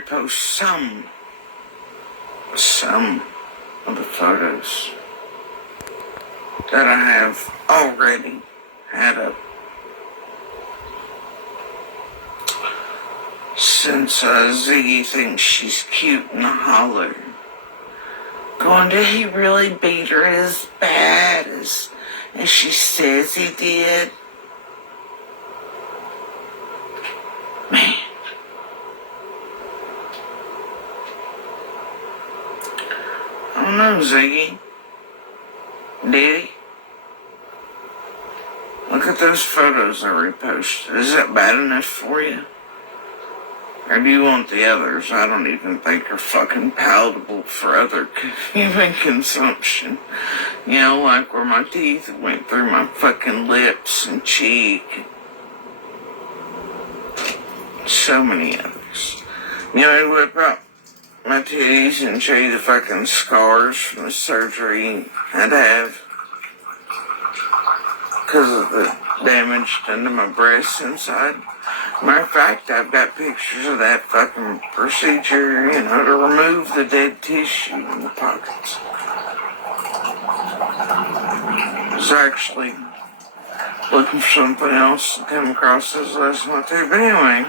repost some of the photos that I have already had up. Since Ziggy thinks she's cute and holler. Going, did he really beat her as bad as she says he did? Man. I don't know, Ziggy. Did he? Look at those photos I reposted. Is that bad enough for you? Or do you want the others? I don't even think are fucking palatable for other human consumption. You know, like where my teeth went through my fucking lips and cheek. So many others. You know, I'd whip out my titties and show you the fucking scars from the surgery I'd have. Because of the damage done to my breasts inside. Matter of fact, I've got pictures of that fucking procedure, you know, to remove the dead tissue in the pockets. I was actually looking for something else and came across this last night too. But anyway,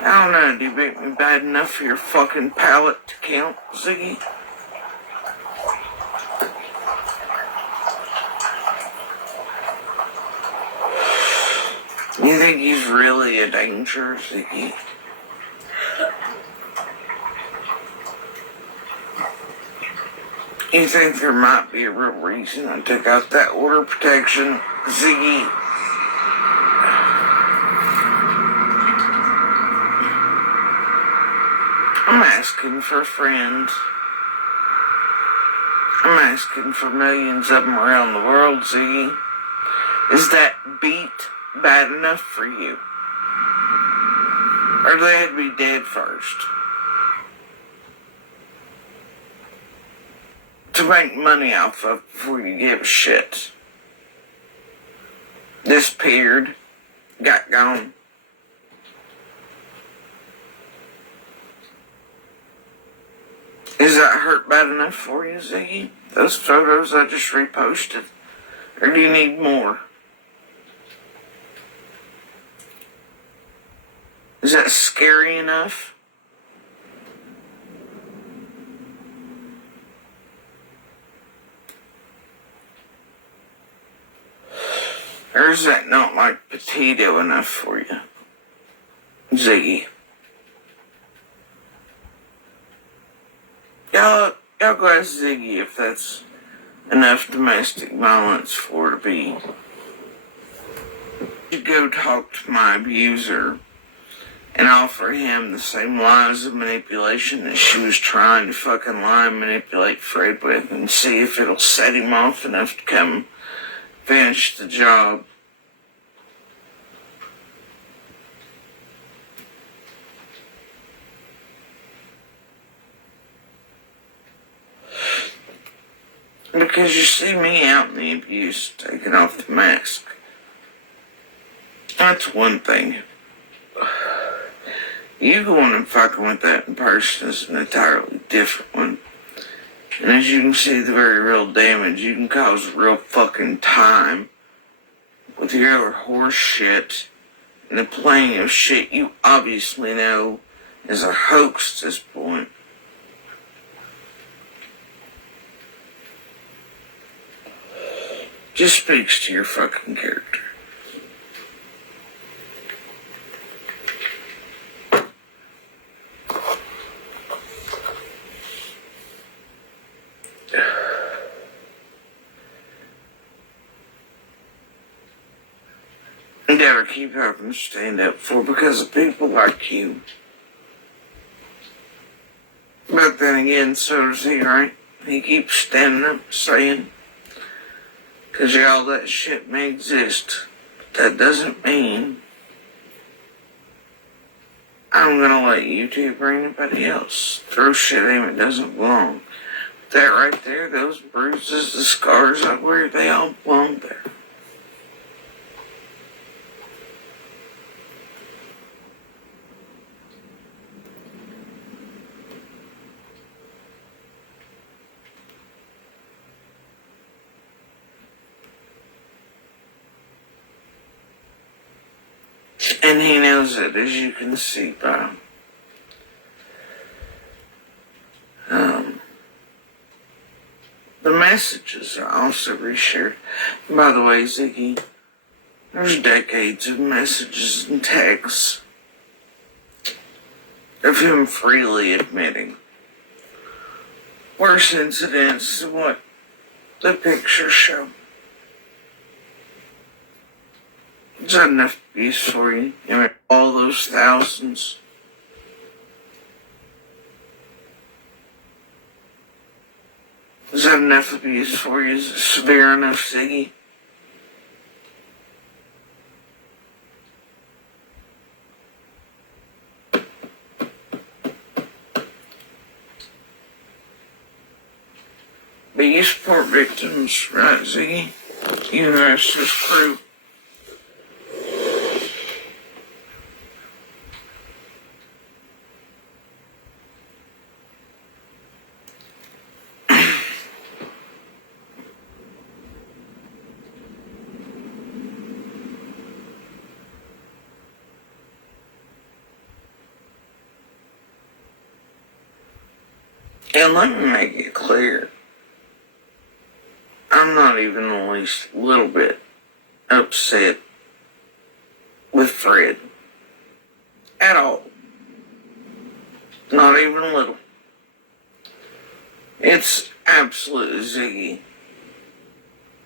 I don't know, do you make me bad enough for your fucking palate to count, Ziggy? You think he's really a danger, Ziggy? You think there might be a real reason I took out that order of protection, Ziggy? I'm asking for a friend. I'm asking for millions of them around the world, Ziggy. Is that beat bad enough for you? Or do they have to be dead first? To make money off of before you give a shit. Disappeared. Got gone. Is that hurt bad enough for you, Ziggy? Those photos I just reposted? Or do you need more? Is that scary enough? Or is that not like potato enough for you, Ziggy? Y'all go ask Ziggy if that's enough domestic violence for her to be. You go talk to my abuser and offer him the same lies of manipulation that she was trying to fucking lie and manipulate Fred with, and see if it'll set him off enough to come finish the job. Because you see me out in the abuse, taking off the mask. That's one thing. You going and fucking with that in person is an entirely different one. And as you can see, the very real damage you can cause real fucking time with your other horse shit and the playing of shit you obviously know is a hoax at this point. Just speaks to your fucking character. You gotta keep having to stand up for because of people like you. But then again, so does he, right? He keeps standing up saying, because all that shit may exist, but that doesn't mean I'm gonna let YouTube or anybody else throw shit in it doesn't belong. That right there, those bruises, the scars I wear, they all belong there. And he knows it, as you can see by the messages are also reshared. By the way, Ziggy, there's decades of messages and texts of him freely admitting worse incidents than what the pictures show. Is that enough abuse for you? I mean, all those thousands. Is that enough abuse for you? Is it severe enough, Ziggy? But you support victims, right, Ziggy? You and the rest of this crew. And let me make it clear, I'm not even the least little bit upset with Fred. At all. Not even a little. It's absolutely Ziggy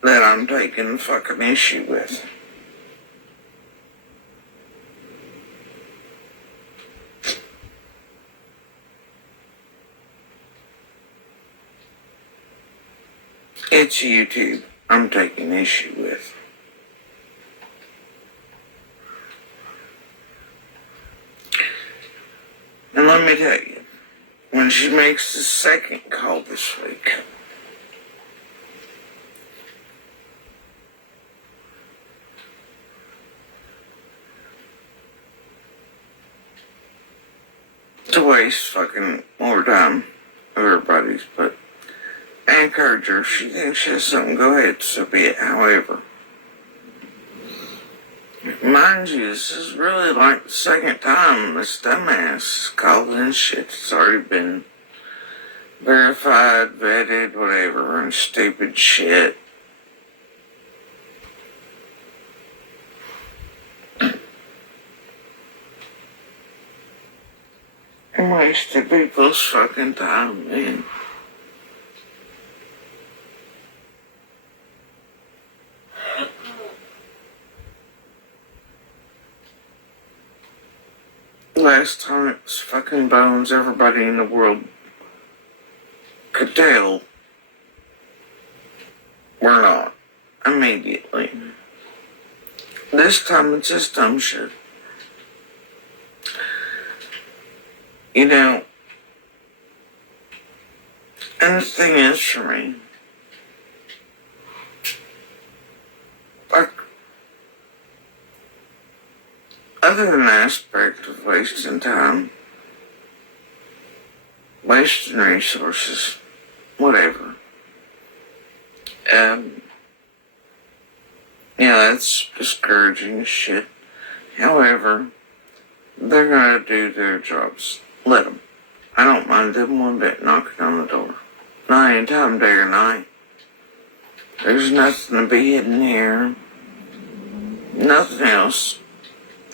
that I'm taking fucking issue with. It's YouTube I'm taking issue with. And let me tell you, when she makes the second call this week, to waste fucking more time of everybody's, but I encourage her. If she thinks she has something, go ahead, so be it. However, mind you, this is really like the second time this dumbass called in shit that's already been verified, vetted, whatever, and stupid shit. And wasted people's fucking time, man. Last time it was fucking Bones, everybody in the world could tell we're not. Immediately. This time it's just dumb shit. You know, and the thing is for me, like, other than the aspect of wasting time, wasting resources, whatever, yeah, that's discouraging as shit. However, they're gonna do their jobs. Let them. I don't mind them one bit knocking on the door. Not any time, day or night. There's nothing to be hidden here. Nothing else.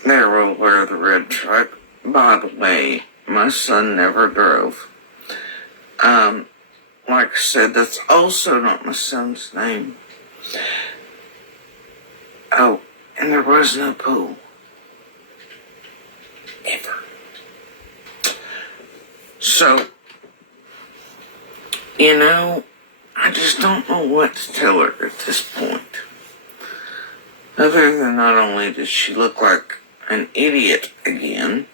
They will wear the red truck. By the way, my son never drove. Like I said, that's also not my son's name. Oh, and there was no pool. Ever. So, you know, I just don't know what to tell her at this point. Other than not only does she look like an idiot again,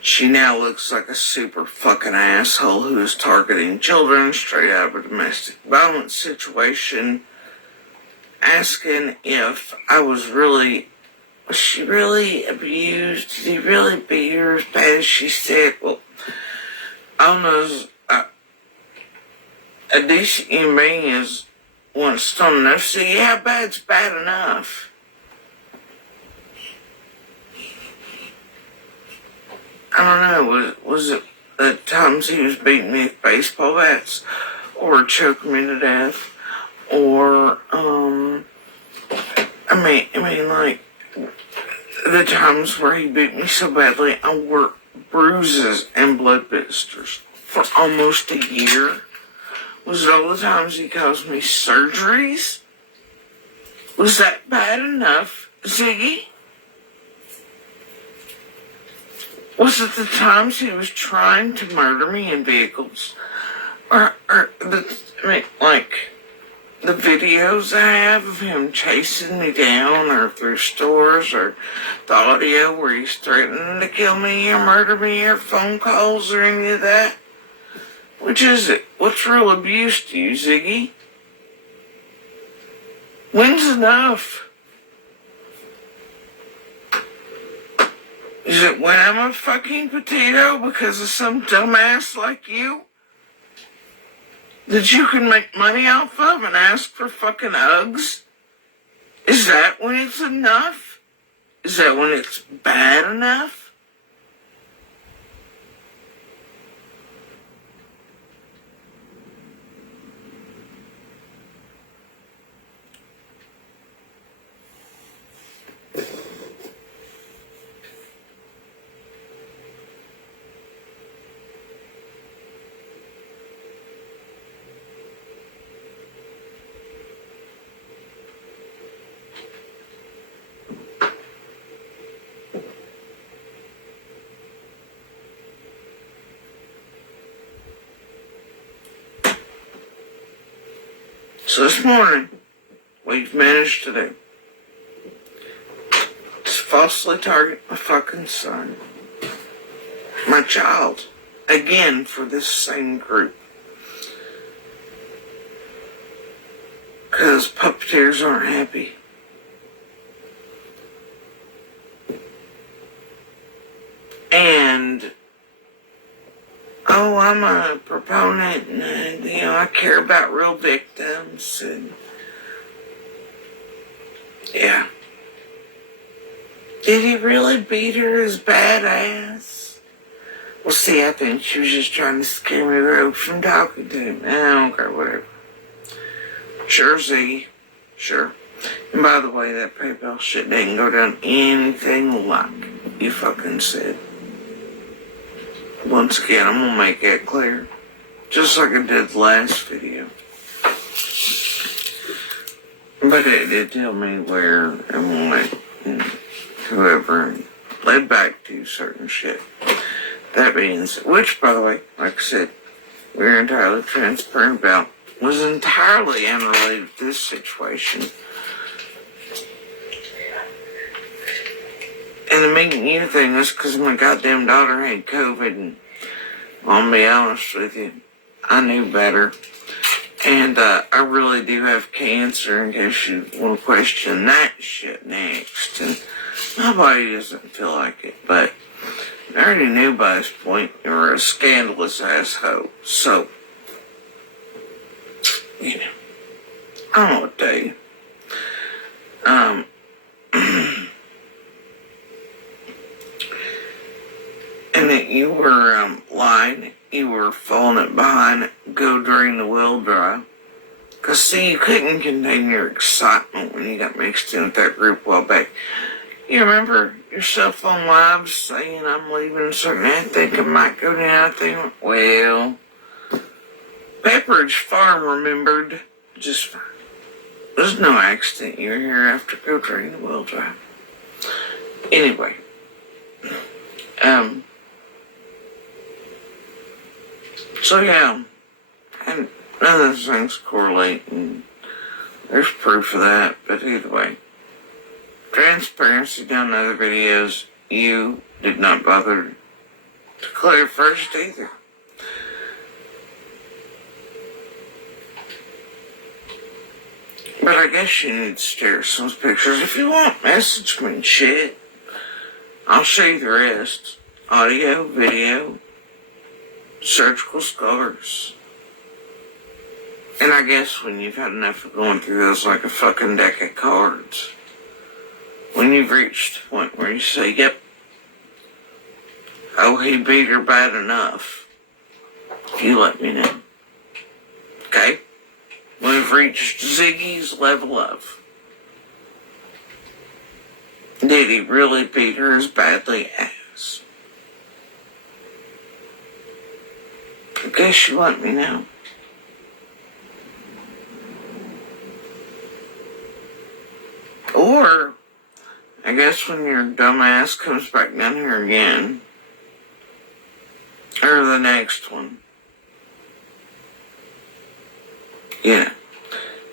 she now looks like a super fucking asshole who is targeting children straight out of a domestic violence situation, asking if was she really abused? Did he really beat her as bad as she said? Well, I don't know, a decent human being is once strong enough to say, yeah, bad's bad enough. I don't know, was it the times he was beating me with baseball bats, or choking me to death, or, like, the times where he beat me so badly I wore bruises and blood blisters for almost a year? Was it all the times he caused me surgeries? Was that bad enough, Ziggy? Was it the times he was trying to murder me in vehicles? Or the videos I have of him chasing me down, or through stores, or the audio where he's threatening to kill me or murder me, or phone calls, or any of that? Which is it? What's real abuse to you, Ziggy? When's enough? Is it when I'm a fucking potato because of some dumbass like you that you can make money off of and ask for fucking Uggs? Is that when it's enough? Is that when it's bad enough? So this morning, what you've managed to do is falsely target my fucking son, my child, again for this same group. Because puppeteers aren't happy. And, oh, I'm a proponent, and, I care about real victims, and, yeah. Did he really beat her as badass? Well, see, I think she was just trying to scare me away from talking to him. I don't care, whatever. Sure, Z. Sure. And by the way, that PayPal shit didn't go down anything like you fucking said. Once again, I'm gonna make that clear. Just like I did the last video. But it did tell me where and what and whoever led back to certain shit. That means, which, by the way, like I said, we're entirely transparent about, was entirely unrelated to this situation. And the making you thing was because my goddamn daughter had COVID, and I'll be honest with you, I knew better. And I really do have cancer, in case you want to question that shit next. And my body doesn't feel like it, but I already knew by this point you were a scandalous asshole. So, I don't know what to tell you. And that you were lying, you were falling it behind, go during the wheel drive. Because, see, you couldn't contain your excitement when you got mixed in with that group a while back. You remember yourself on live saying, I'm leaving certain, I think I might go down. I think, well, Pepperidge Farm remembered just fine. There's no accident. You were here after go during the wheel drive. Anyway, so yeah, and none of those things correlate, and there's proof of that, but either way. Transparency down in other videos, you did not bother to clear first either. But I guess you need to stare at some pictures. If you want, message me and shit. I'll show you the rest. Audio, video, surgical scars. And I guess when you've had enough of going through those like a fucking deck of cards, when you've reached the point where you say, yep, Oh, he beat her bad enough. You let me know. Okay? We've reached Ziggy's level of. Did he really beat her as badly as? I guess you let me know. Or, I guess when your dumbass comes back down here again, or the next one, yeah,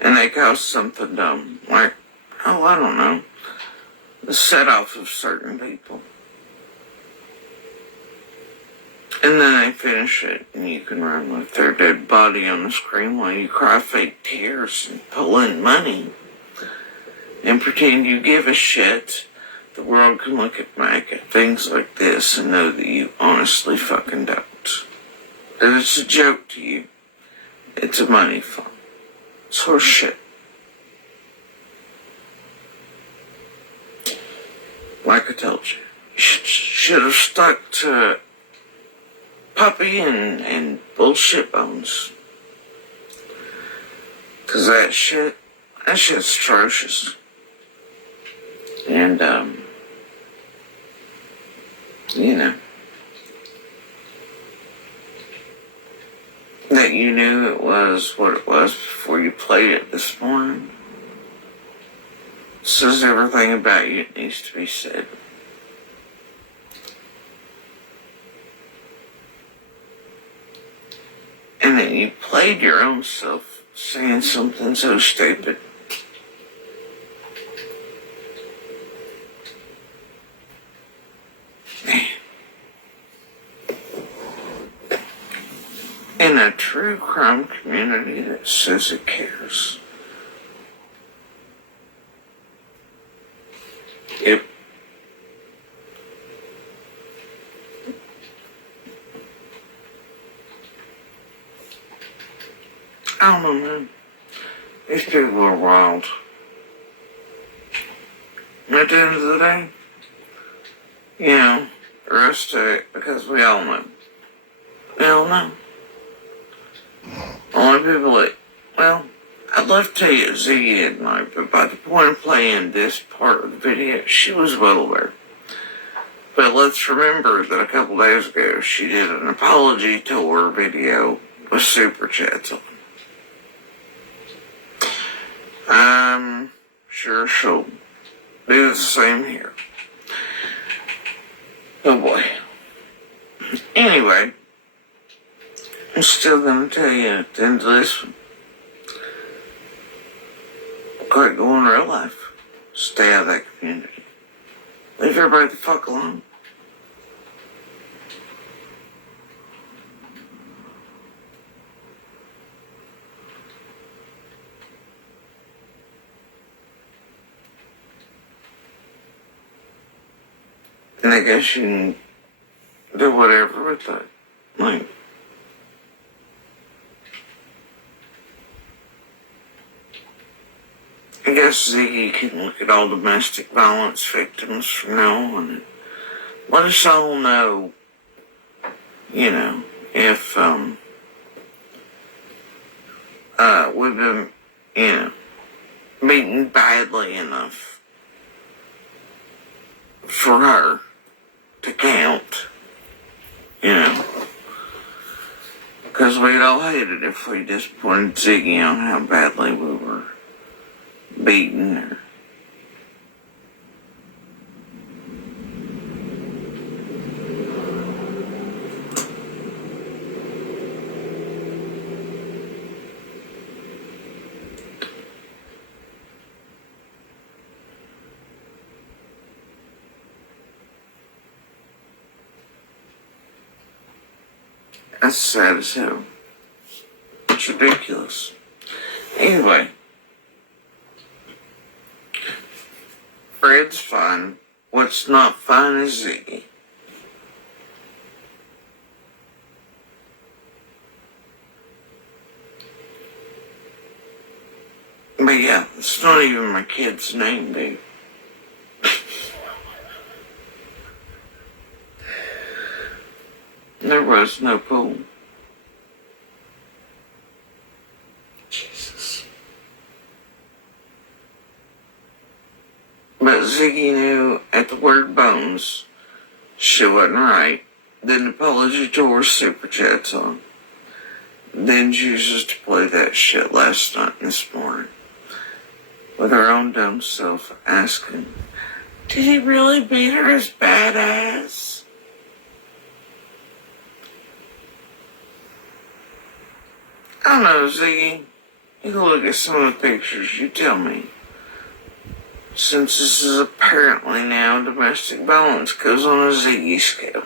and they cause something dumb, like, oh, I don't know, the set-off of certain people. And then they finish it, and you can run with their dead body on the screen while you cry fake tears and pull in money and pretend you give a shit. The world can look back at things like this and know that you honestly fucking don't. That it's a joke to you. It's a money fund. It's horse shit. Like I told you, you should have stuck to puppy and bullshit bones. Cause that shit's atrocious. And, you know, that you knew it was what it was before you played it this morning. Says everything about you that needs to be said. And then you played your own self saying something so stupid. Man. In a true crime community that says it cares. Yep. I don't know, man. These people are wild. At the end of the day, you know, the rest of it, because we all know. We all know. Only people that, well, I'd love to tell you Ziggy at night, but by the point of playing this part of the video, she was well aware. But let's remember that a couple days ago, she did an apology tour video with Super Chats on. I'm sure she'll do the same here. Oh boy. Anyway, I'm still gonna tell you at the end of this one, quit going real life. Stay out of that community. Leave everybody the fuck alone. And I guess you can do whatever with that. Like, I guess Ziggy can look at all domestic violence victims from now on and let us all know, you know, if, we've been, you know, beaten badly enough for her to count, you know, because we'd all hate it if we disappointed Ziggy on how badly we were beaten her. That's sad as hell. It's ridiculous. Anyway, Fred's fine. What's not fine is Ziggy. But yeah, it's not even my kid's name, dude. There was no pool. Jesus. But Ziggy knew at the word bones, shit wasn't right. Then apology tore super chats on. Then chooses to play that shit last night and this morning. With her own dumb self asking, did he really beat her as badass? I don't know, Ziggy. You can look at some of the pictures, you tell me. Since this is apparently now domestic violence goes on a Ziggy scale.